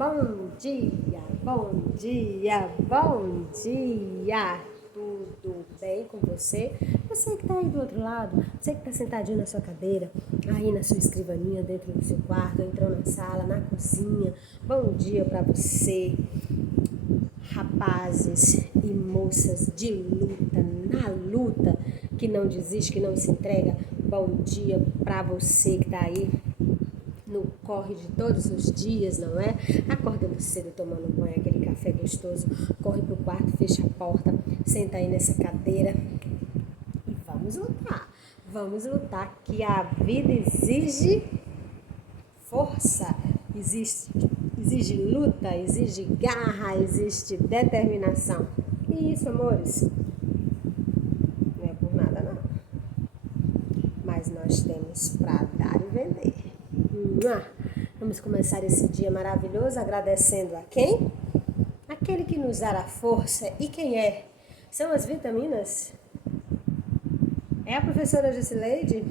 Bom dia, bom dia, bom dia! Tudo bem com você? Você que está aí do outro lado, você que está sentadinho na sua cadeira, aí na sua escrivaninha, dentro do seu quarto, entrou na sala, na cozinha. Bom dia para você, rapazes e moças de luta, na luta, que não desiste, que não se entrega. Bom dia para você que está aí no corre de todos os dias, não é? Acordando cedo, tomando um banho, aquele café gostoso, corre pro quarto, fecha a porta, senta aí nessa cadeira e vamos lutar. Vamos lutar, que a vida exige força, exige luta, exige garra, exige determinação. E isso, amores, não é por nada não, mas nós temos para dar e vender. Vamos começar esse dia maravilhoso agradecendo a quem? Aquele que nos dá a força. E quem é? São as vitaminas? É a professora Jusileide?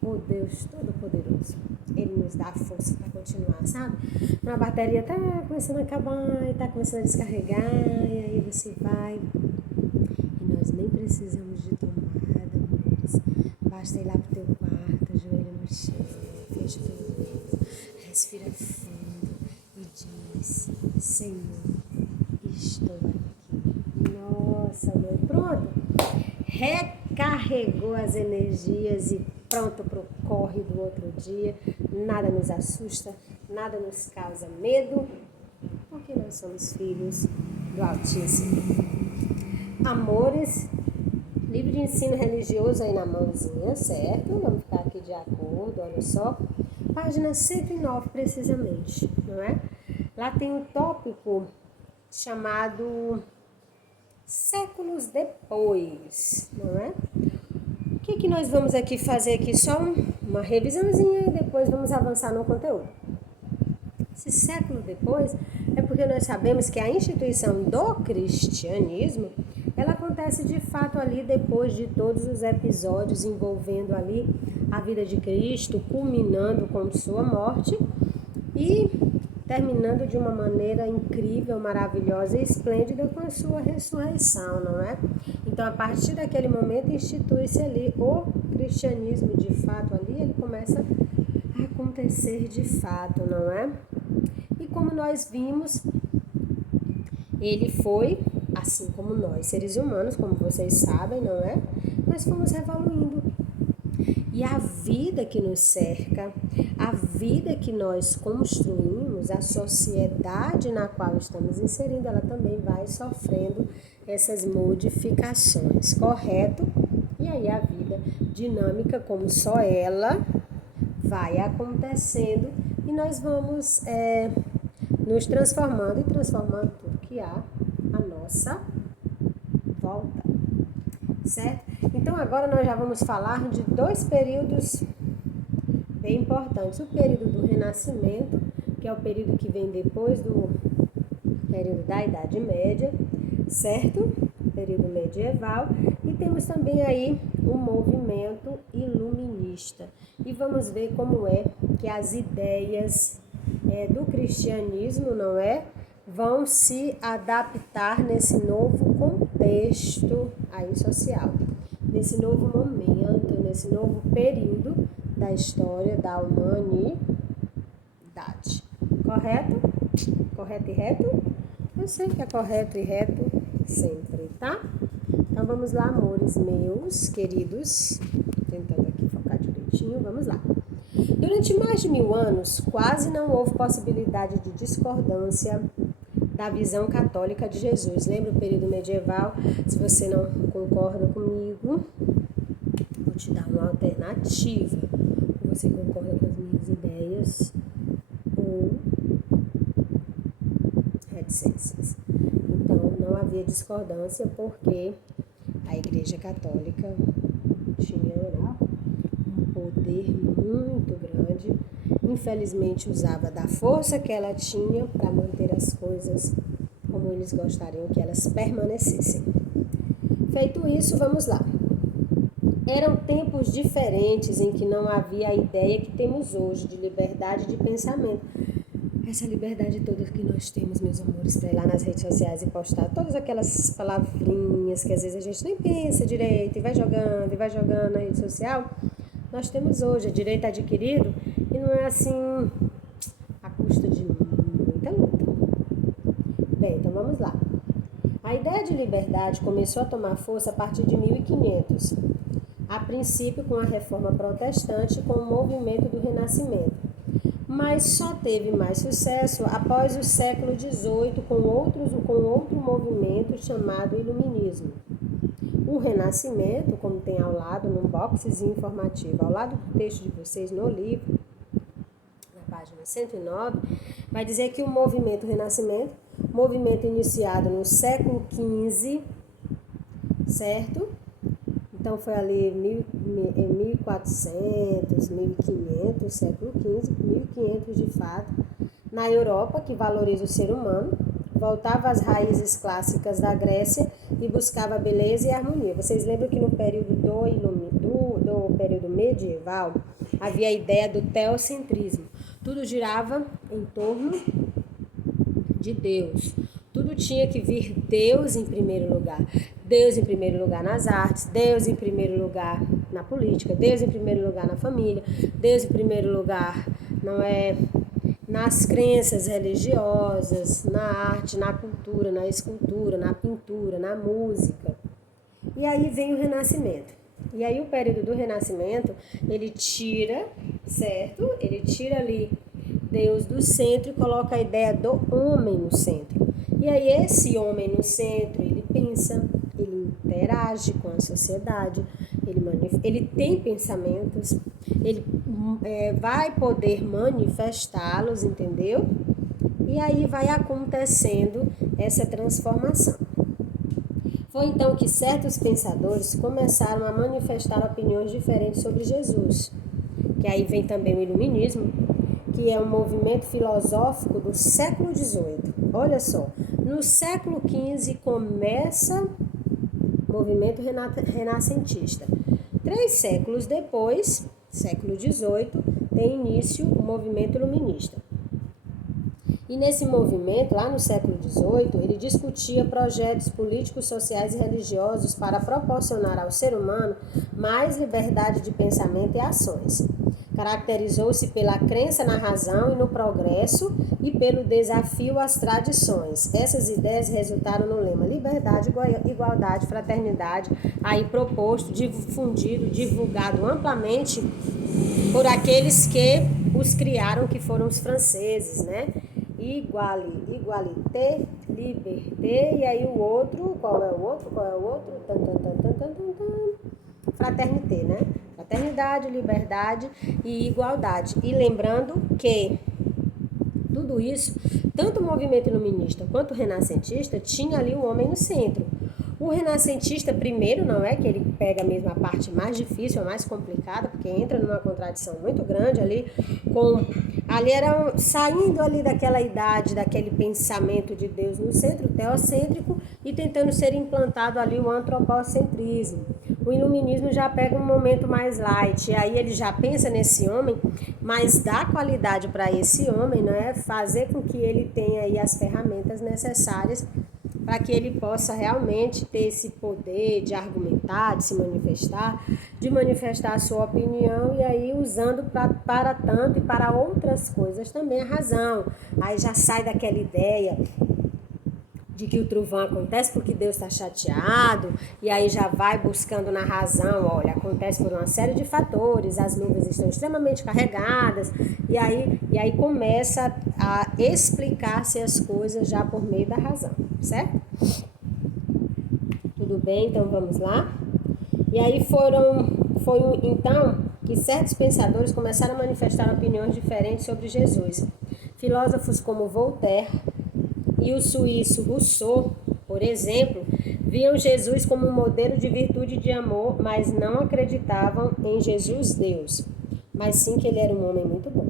Oh Deus Todo-Poderoso. Ele nos dá a força para continuar, sabe? A bateria tá começando a acabar e tá começando a descarregar. E aí você vai. E nós nem precisamos de tomada, amores. Basta ir lá pro teu quarto, ajoelha no chão, fecha teu olho, respira fundo e diz: Senhor, estou aqui. Nossa, mãe, pronto. Recarregou as energias e pronto pro corre do outro dia. Nada nos assusta, nada nos causa medo, porque nós somos filhos do Altíssimo. Amores, livro de ensino religioso aí na mãozinha, certo? Vamos ficar aqui de acordo, olha só. Página 109 precisamente, não é? Lá tem um tópico chamado séculos depois, não é? O que nós vamos aqui fazer aqui? Só uma revisãozinha e depois vamos avançar no conteúdo. Esse século depois é porque nós sabemos que a instituição do cristianismo, ela acontece de fato ali depois de todos os episódios envolvendo ali a vida de Cristo, culminando com sua morte e terminando de uma maneira incrível, maravilhosa e esplêndida com a sua ressurreição, não é? Então, a partir daquele momento, institui-se ali o cristianismo de fato ali, ele começa a acontecer de fato, não é? E como nós vimos, ele foi, assim como nós, seres humanos, como vocês sabem, não é? Nós fomos evoluindo. E a vida que nos cerca, a vida que nós construímos, a sociedade na qual estamos inserindo, ela também vai sofrendo essas modificações, correto? E aí a vida dinâmica, como só ela, vai acontecendo e nós vamos nos transformando e transformando tudo que há à nossa volta, certo? Então agora nós já vamos falar de dois períodos bem importantes. O período do Renascimento, que é o período que vem depois do período da Idade Média, certo? Período medieval. E temos também aí o movimento iluminista. E vamos ver como é que as ideias do cristianismo, não é? Vão se adaptar nesse novo contexto aí social, nesse novo momento, nesse novo período da história da humanidade. Correto? Correto e reto? Eu sei que é correto e reto sempre, tá? Então vamos lá, amores meus queridos, tentando aqui focar direitinho, vamos lá. Durante mais de 1000 anos, quase não houve possibilidade de discordância da visão católica de Jesus. Lembra o período medieval? Se você não concorda comigo, vou te dar uma alternativa. Você concorda com as minhas ideias ou reticências. Então, não havia discordância porque a Igreja Católica tinha um poder muito grande. Infelizmente, usava da força que ela tinha para manter as coisas como eles gostariam que elas permanecessem. Feito isso, vamos lá. Eram tempos diferentes em que não havia a ideia que temos hoje de liberdade de pensamento. essa liberdade toda que nós temos, meus amores, para ir lá nas redes sociais e postar todas aquelas palavrinhas que às vezes a gente nem pensa direito e vai jogando na rede social, nós temos hoje, é direito adquirido e não é assim à custa de muita luta. Bem, então vamos lá. A ideia de liberdade começou a tomar força a partir de 1500, a princípio com a Reforma Protestante e com o movimento do Renascimento, mas só teve mais sucesso após o século XVIII com outro movimento chamado Iluminismo. O Renascimento, como tem ao lado, num boxezinho informativo, ao lado do texto de vocês no livro, na página 109, vai dizer que o movimento Renascimento, movimento iniciado no século XV, certo? Então foi ali 1400, 1500, século XV, 1500 de fato, na Europa, que valoriza o ser humano, voltava às raízes clássicas da Grécia e buscava beleza e harmonia. Vocês lembram que no período do período medieval havia a ideia do teocentrismo. Tudo girava em torno de Deus. Tudo tinha que vir Deus em primeiro lugar. Deus em primeiro lugar nas artes, Deus em primeiro lugar na política, Deus em primeiro lugar na família, Deus em primeiro lugar nas crenças religiosas, na arte, na cultura, na escultura, na pintura, na música. E aí vem o Renascimento. E aí o período do Renascimento, ele tira, certo? Ele tira ali Deus do centro e coloca a ideia do homem no centro. E aí esse homem no centro, ele pensa, ele interage com a sociedade, ele tem pensamentos, ele vai poder manifestá-los, entendeu? E aí vai acontecendo essa transformação. Foi então que certos pensadores começaram a manifestar opiniões diferentes sobre Jesus, que aí vem também o Iluminismo, que é um movimento filosófico do século XVIII. Olha só, no século XV começa o movimento renascentista. 3 séculos depois, século XVIII, tem início o movimento iluminista. E nesse movimento, lá no século XVIII, ele discutia projetos políticos, sociais e religiosos para proporcionar ao ser humano mais liberdade de pensamento e ações. Caracterizou-se pela crença na razão e no progresso e pelo desafio às tradições. Essas ideias resultaram no lema liberdade, igualdade, fraternidade, aí proposto, difundido, divulgado amplamente por aqueles que os criaram, que foram os franceses, né? Igualité, liberté, e aí o outro, qual é o outro? Fraternité, né? Fraternidade, liberdade e igualdade. E lembrando que tudo isso, tanto o movimento iluminista quanto o renascentista, tinha ali o homem no centro. O renascentista, primeiro, não é que ele pega mesmo a parte mais difícil, a mais complicada, porque entra numa contradição muito grande ali, saindo ali daquela idade, daquele pensamento de Deus no centro, teocêntrico, e tentando ser implantado ali o antropocentrismo. O iluminismo já pega um momento mais light, e aí ele já pensa nesse homem, mas dá qualidade para esse homem, né? Fazer com que ele tenha aí as ferramentas necessárias para que ele possa realmente ter esse poder de argumentar, de se manifestar, de manifestar a sua opinião e aí usando para tanto e para outras coisas também a razão. Aí já sai daquela ideia de que o trovão acontece porque Deus está chateado, e aí já vai buscando na razão, olha, acontece por uma série de fatores, as nuvens estão extremamente carregadas, e aí começa a explicar-se as coisas já por meio da razão, certo? Tudo bem? Então vamos lá? E aí foi então que certos pensadores começaram a manifestar opiniões diferentes sobre Jesus. Filósofos como Voltaire e o suíço Rousseau, por exemplo, viam Jesus como um modelo de virtude e de amor, mas não acreditavam em Jesus Deus, mas sim que ele era um homem muito bom.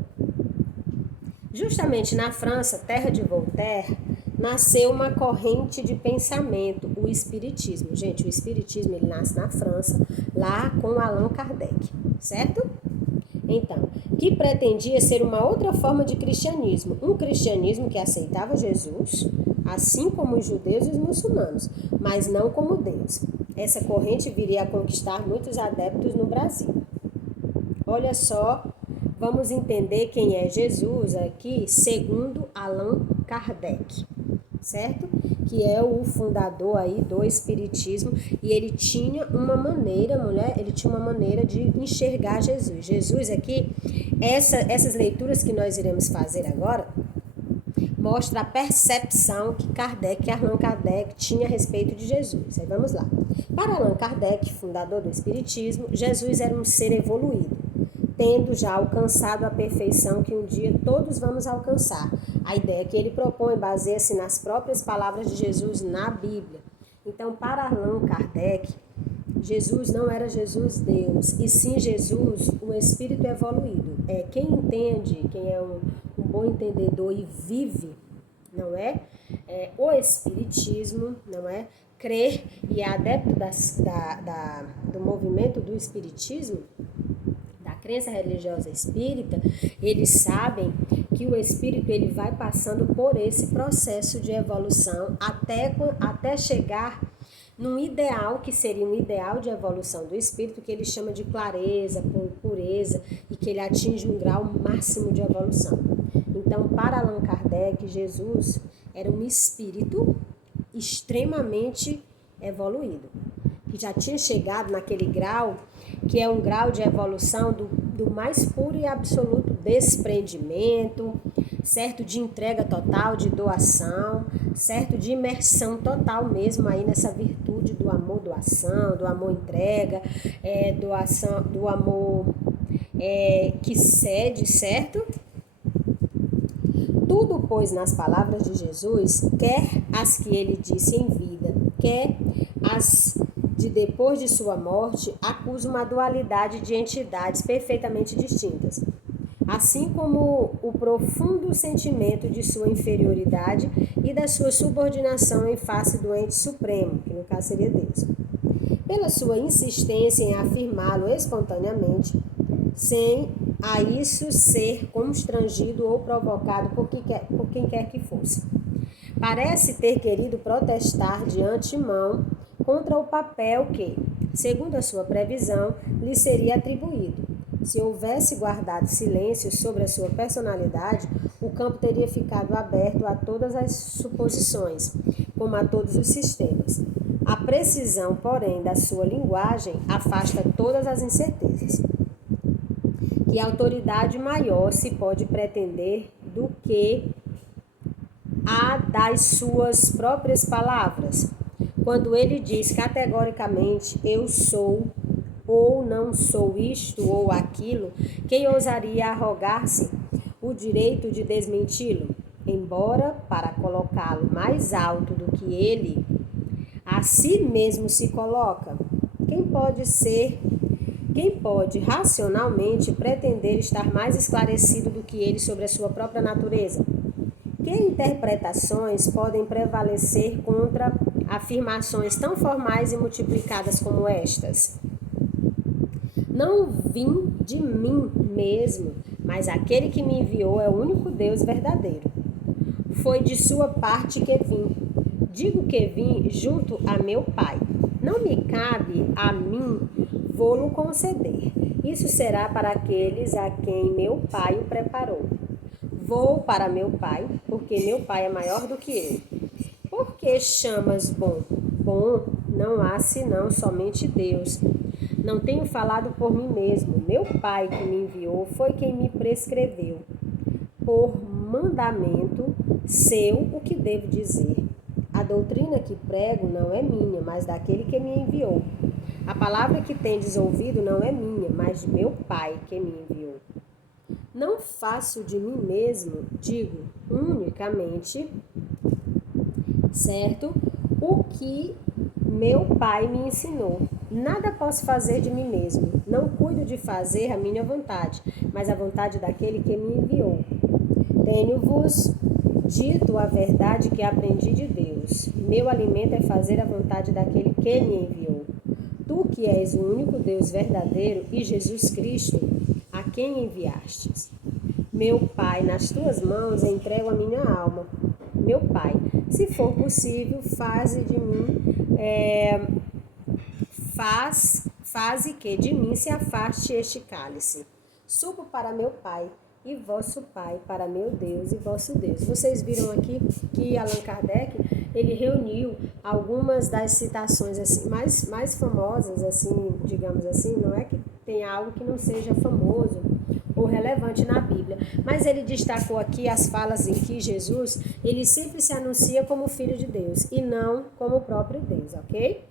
Justamente na França, terra de Voltaire, nasceu uma corrente de pensamento, o Espiritismo. Gente, o Espiritismo ele nasce na França, lá com Allan Kardec, certo? Então, que pretendia ser uma outra forma de cristianismo, um cristianismo que aceitava Jesus, assim como os judeus e os muçulmanos, mas não como Deus. Essa corrente viria a conquistar muitos adeptos no Brasil. Olha só, vamos entender quem é Jesus aqui, segundo Allan Kardec, certo? Que é o fundador aí do Espiritismo, e ele tinha uma maneira, ele tinha uma maneira de enxergar Jesus. Jesus aqui, essas leituras que nós iremos fazer agora, mostra a percepção que Allan Kardec tinha a respeito de Jesus. Aí vamos lá. Para Allan Kardec, fundador do Espiritismo, Jesus era um ser evoluído, tendo já alcançado a perfeição que um dia todos vamos alcançar. A ideia que ele propõe baseia-se nas próprias palavras de Jesus na Bíblia. Então, para Allan Kardec, Jesus não era Jesus Deus, e sim Jesus, o Espírito evoluído. Quem entende, quem é um bom entendedor e vive, não é? O Espiritismo, não é? Crer e é adepto do movimento do Espiritismo, crença religiosa espírita, eles sabem que o espírito ele vai passando por esse processo de evolução até chegar num ideal, que seria um ideal de evolução do espírito, que ele chama de clareza, pureza, e que ele atinge um grau máximo de evolução. Então, para Allan Kardec, Jesus era um espírito extremamente evoluído, que já tinha chegado naquele grau, que é um grau de evolução do mais puro e absoluto desprendimento, certo? De entrega total, de doação, certo? De imersão total mesmo aí nessa virtude do amor, doação, do amor entrega, doação, do amor que cede, certo? Tudo, pois, nas palavras de Jesus, quer as que ele disse em vida, quer as de depois de sua morte, acusa uma dualidade de entidades perfeitamente distintas, assim como o profundo sentimento de sua inferioridade e da sua subordinação em face do ente supremo, que no caso seria Deus. Pela sua insistência em afirmá-lo espontaneamente, sem a isso ser constrangido ou provocado por quem quer que fosse. Parece ter querido protestar de antemão contra o papel que, segundo a sua previsão, lhe seria atribuído. Se houvesse guardado silêncio sobre a sua personalidade, o campo teria ficado aberto a todas as suposições, como a todos os sistemas. A precisão, porém, da sua linguagem afasta todas as incertezas. Que autoridade maior se pode pretender do que a das suas próprias palavras? Quando ele diz categoricamente, eu sou ou não sou isto ou aquilo, quem ousaria arrogar-se o direito de desmenti-lo? Embora, para colocá-lo mais alto do que ele, a si mesmo se coloca. Quem pode racionalmente pretender estar mais esclarecido do que ele sobre a sua própria natureza? Que interpretações podem prevalecer contra afirmações tão formais e multiplicadas como estas? Não vim de mim mesmo, mas aquele que me enviou é o único Deus verdadeiro. Foi de sua parte que vim. Digo que vim junto a meu Pai. Não me cabe a mim vou-lo conceder. Isso será para aqueles a quem meu Pai o preparou. Vou para meu Pai, porque meu Pai é maior do que eu. Por que chamas bom? Bom não há senão somente Deus. Não tenho falado por mim mesmo. Meu Pai que me enviou foi quem me prescreveu, por mandamento seu, o que devo dizer. A doutrina que prego não é minha, mas daquele que me enviou. A palavra que tendes ouvido não é minha, mas de meu Pai que me enviou. Não faço de mim mesmo, digo unicamente, certo? O que meu Pai me ensinou. Nada posso fazer de mim mesmo. Não cuido de fazer a minha vontade, mas a vontade daquele que me enviou. Tenho-vos dito a verdade que aprendi de Deus. Meu alimento é fazer a vontade daquele que me enviou. Tu que és o único Deus verdadeiro e Jesus Cristo, a quem enviastes. Meu Pai, nas tuas mãos entrego a minha alma. Meu Pai, se for possível, faze que de mim se afaste este cálice. Subo para meu Pai e vosso Pai, para meu Deus e vosso Deus. Vocês viram aqui que Allan Kardec, ele reuniu algumas das citações assim, mais famosas, assim, digamos assim, não é que tem algo que não seja famoso ou relevante na Bíblia, mas ele destacou aqui as falas em que Jesus, ele sempre se anuncia como Filho de Deus e não como o próprio Deus, ok?